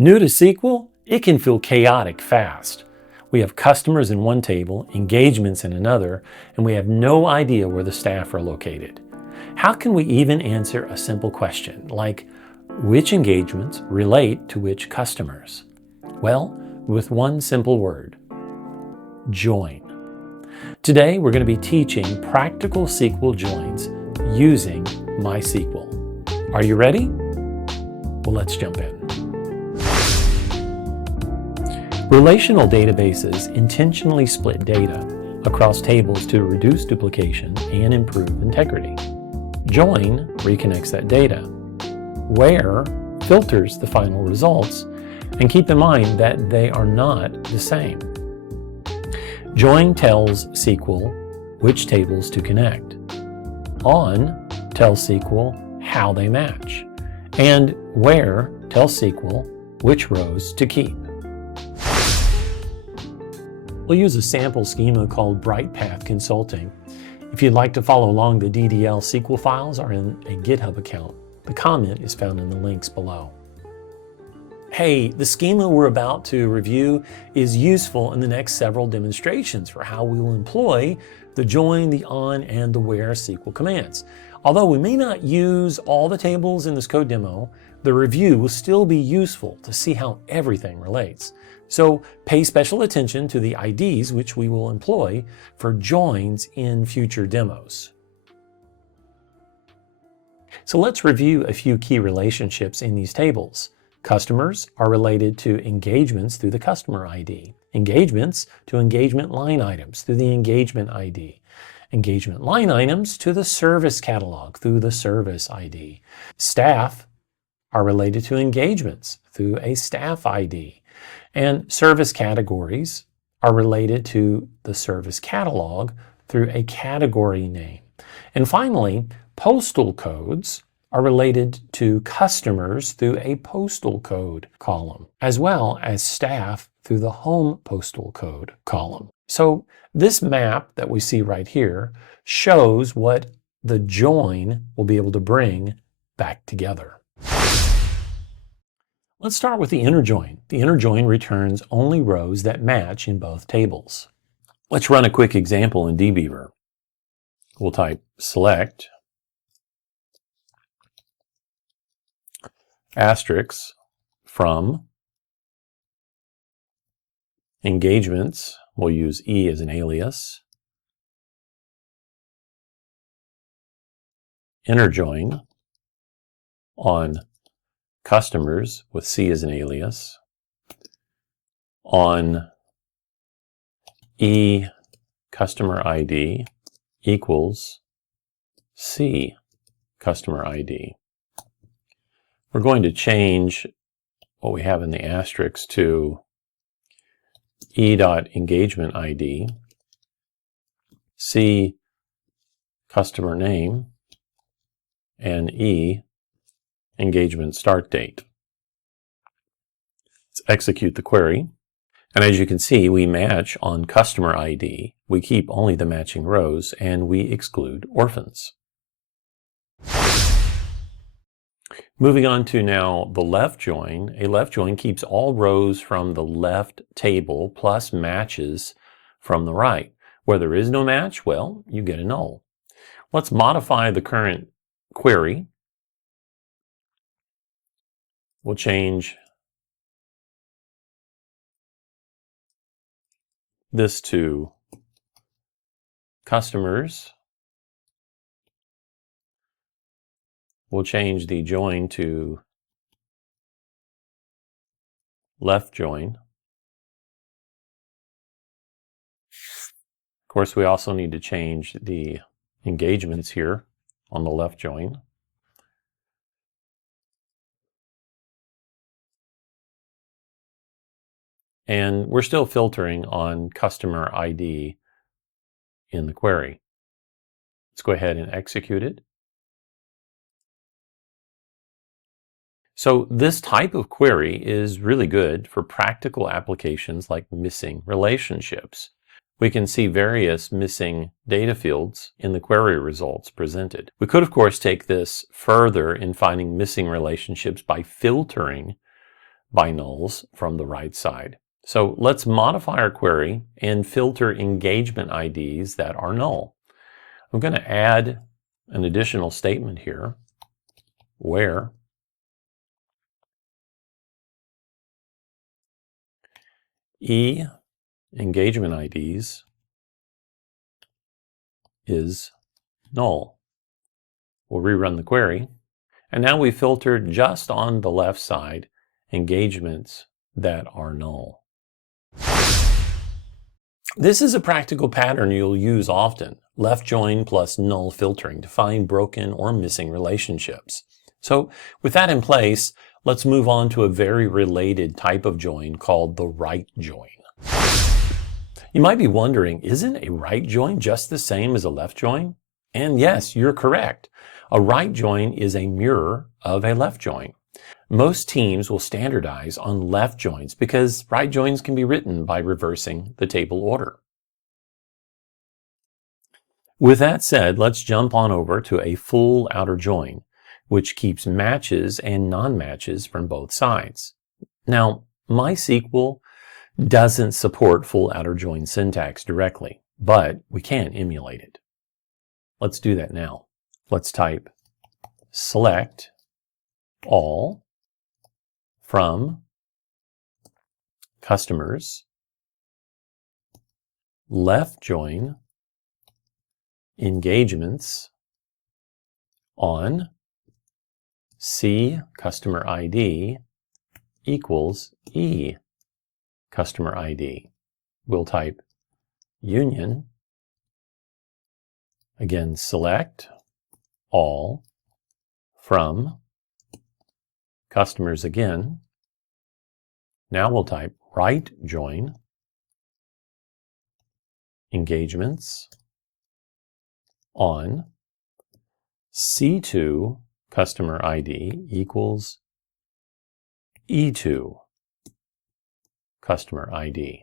New to SQL, it can feel chaotic fast. We have customers in one table, engagements in another, and we have no idea where the staff are located. How can we even answer a simple question like, which engagements relate to which customers? Well, with one simple word, join. Today, we're going to be teaching practical SQL joins using MySQL. Are you ready? Well, let's jump in. Relational databases intentionally split data across tables to reduce duplication and improve integrity. Join reconnects that data. Where filters the final results, and keep in mind that they are not the same. Join tells SQL which tables to connect. On tells SQL how they match. And where tells SQL which rows to keep. We'll use a sample schema called BrightPath Consulting. If you'd like to follow along, the DDL SQL files are in a GitHub account. The comment is found in the links below. Hey, the schema we're about to review is useful in the next several demonstrations for how we will employ the join, the on, and the where SQL commands. Although we may not use all the tables in this code demo, the review will still be useful to see how everything relates. So pay special attention to the IDs which we will employ for joins in future demos. So let's review a few key relationships in these tables. Customers are related to engagements through the customer ID. Engagements to engagement line items through the engagement ID. Engagement line items to the service catalog through the service ID. Staff are related to engagements through a staff ID. And service categories are related to the service catalog through a category name. And finally, postal codes are related to customers through a postal code column, as well as staff through the home postal code column. So this map that we see right here shows what the join will be able to bring back together. Let's start with the inner join. The inner join returns only rows that match in both tables. Let's run a quick example in dbeaver. We'll type select asterisk from engagements. We'll use E as an alias. Inner join on customers with C as an alias, on E customer ID equals C customer ID. We're going to change what we have in the asterisk to E.engagement ID, C customer name, and E engagement start date. Let's execute the query. And as you can see, we match on customer ID. We keep only the matching rows and we exclude orphans. Moving on to now the left join. A left join keeps all rows from the left table plus matches from the right. Where there is no match, well, you get a null. Let's modify the current query. We'll change this to customers. We'll change the join to left join. Of course, we also need to change the engagements here on the left join. And we're still filtering on customer ID in the query. Let's go ahead and execute it. So this type of query is really good for practical applications like missing relationships. We can see various missing data fields in the query results presented. We could, of course, take this further in finding missing relationships by filtering by nulls from the right side. So let's modify our query and filter engagement IDs that are null. I'm going to add an additional statement here where engagement IDs is null. We'll rerun the query. And now we filtered just on the left side engagements that are null. This is a practical pattern you'll use often, left join plus null filtering to find broken or missing relationships. So with that in place, let's move on to a very related type of join called the right join. You might be wondering, isn't a right join just the same as a left join? And yes, you're correct. A right join is a mirror of a left join. Most teams will standardize on left joins because right joins can be written by reversing the table order. With that said, let's jump on over to a full outer join, which keeps matches and non-matches from both sides. Now, MySQL doesn't support full outer join syntax directly, but we can emulate it. Let's do that now. Let's type select all from customers, left join engagements on C customer ID equals E customer ID. We'll type union, again select all from customers again. Now we'll type right join engagements on C2 customer ID equals E2 customer ID.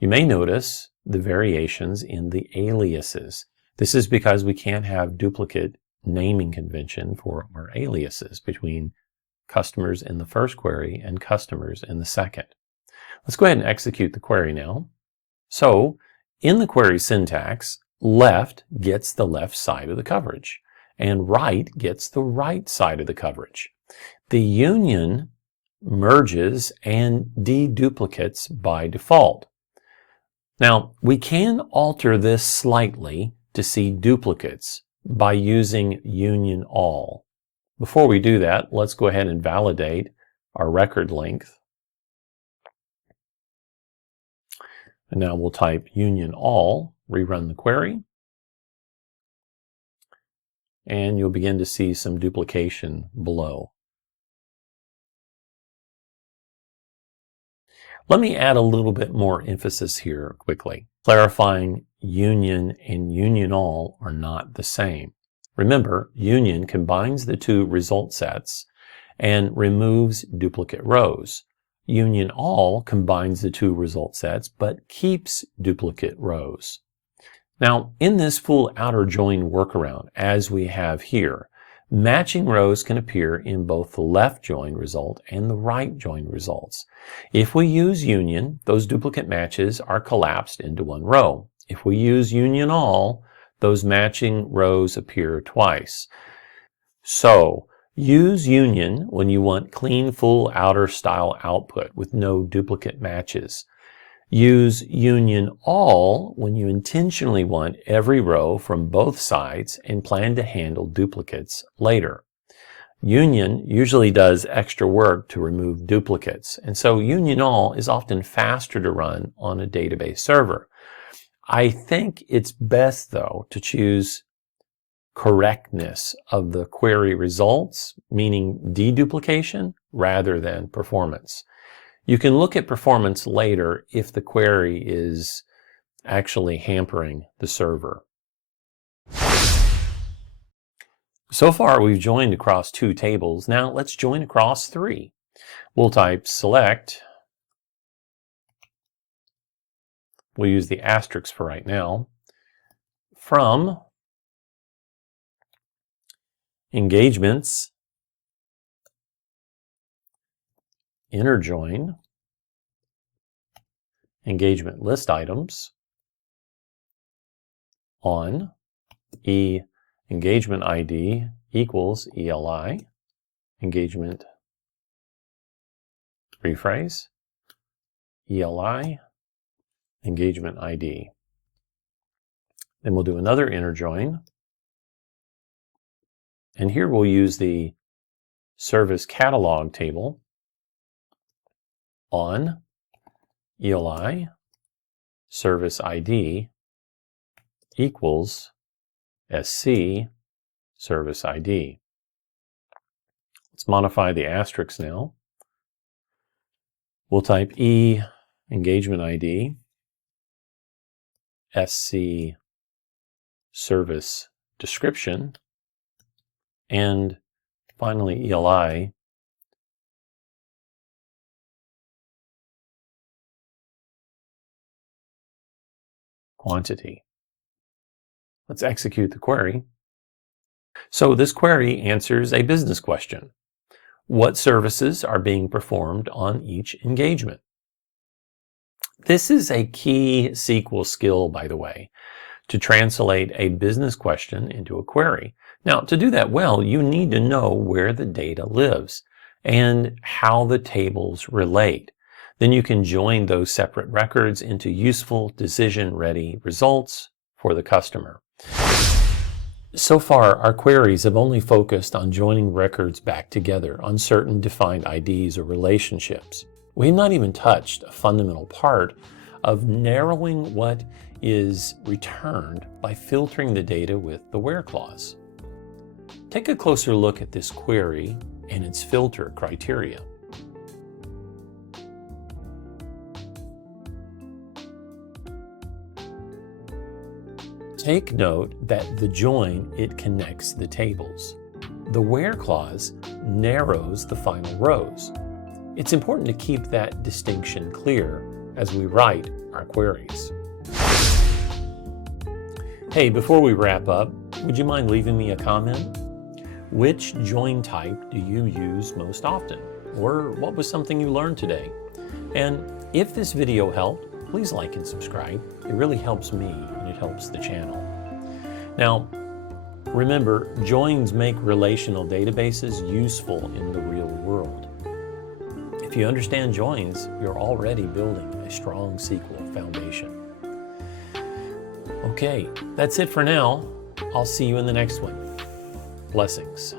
You may notice the variations in the aliases. This is because we can't have duplicate naming convention for our aliases between customers in the first query and customers in the second. Let's go ahead and execute the query now. So in the query syntax, left gets the left side of the coverage and right gets the right side of the coverage. The union merges and deduplicates by default. Now, we can alter this slightly to see duplicates by using union all. Before we do that, let's go ahead and validate our record length. And now we'll type union all, rerun the query, and you'll begin to see some duplication below. Let me add a little bit more emphasis here quickly, clarifying union and union all are not the same. Remember, union combines the two result sets and removes duplicate rows. Union all combines the two result sets but keeps duplicate rows. Now, in this full outer join workaround, as we have here, matching rows can appear in both the left join result and the right join results. If we use union, those duplicate matches are collapsed into one row. If we use union all, those matching rows appear twice. So, use union when you want clean full outer style output with no duplicate matches. Use union all when you intentionally want every row from both sides and plan to handle duplicates later. Union usually does extra work to remove duplicates, and so union all is often faster to run on a database server. I think it's best, though, to choose correctness of the query results, meaning deduplication, rather than performance. You can look at performance later if the query is actually hampering the server. So far, we've joined across 2 tables. Now let's join across 3. We'll type select. We'll use the asterisk for right now. From engagements inner join engagement list items on engagement ID equals ELI, engagement rephrase, ELI, engagement ID. Then we'll do another inner join. And here we'll use the service catalog table on ELI service ID equals SC service ID. Let's modify the asterisk now. We'll type E engagement ID SC service description, and finally ELI quantity. Let's execute the query. So this query answers a business question. What services are being performed on each engagement? This is a key SQL skill, by the way, to translate a business question into a query. Now, to do that well, you need to know where the data lives and how the tables relate. Then you can join those separate records into useful decision-ready results for the customer. So far, our queries have only focused on joining records back together on certain defined IDs or relationships. We have not even touched a fundamental part of narrowing what is returned by filtering the data with the where clause. Take a closer look at this query and its filter criteria. Take note that the join, it connects the tables. The where clause narrows the final rows. It's important to keep that distinction clear as we write our queries. Hey, before we wrap up, would you mind leaving me a comment? Which join type do you use most often? Or what was something you learned today? And if this video helped, please like and subscribe. It really helps me and it helps the channel. Now, remember, joins make relational databases useful in the real world. If you understand joins, you're already building a strong SQL foundation. Okay, that's it for now. I'll see you in the next one. Blessings.